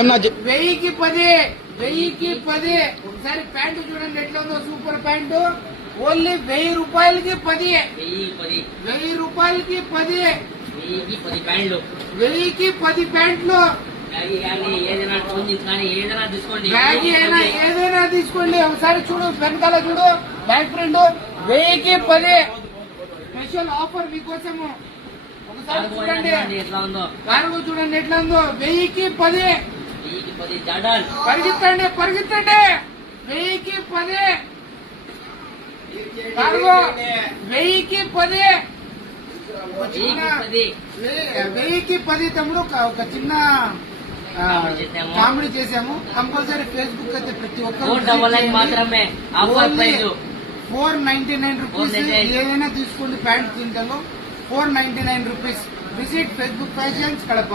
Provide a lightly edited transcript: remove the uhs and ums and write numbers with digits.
1000కి 10, 1000కి 10. ఒకసారి ప్యాంటు చూడండి ఎట్లా ఉందో, సూపర్ ప్యాంటు. ఓన్లీ 1000 రూపాయలకి 10. 1000 రూపాయలకి 10. 1000కి 10 ప్యాంట్లు. బ్యాగ్ అయినా ఏదైనా తీసుకోండి. ఒకసారి చూడు, వెనకాల చూడు, బ్యాక్ ఫ్రంట్. 1000కి 10 స్పెషల్ ఆఫర్ మీకోసము. ఒకసారి చూడండి, కార్గో చూడండి ఎట్లా ఉందో. 1000కి 10. పరిగెత్తండి పరిగెత్తండి. 1000కి 10 కార్గో. 1000కి 10. 1000కి 10 తమ్ముడు. ఒక చిన్న కామెడీ చేసాము. కంపల్సరీ ఫేస్బుక్ అయితే ప్రతి ఒక్కరు మాత్రమే 499 రూపీస్. ఏదైనా తీసుకోండి ప్యాంట్ దీంట్లో 499 rupees. Visit Facebook fashions Kadapa.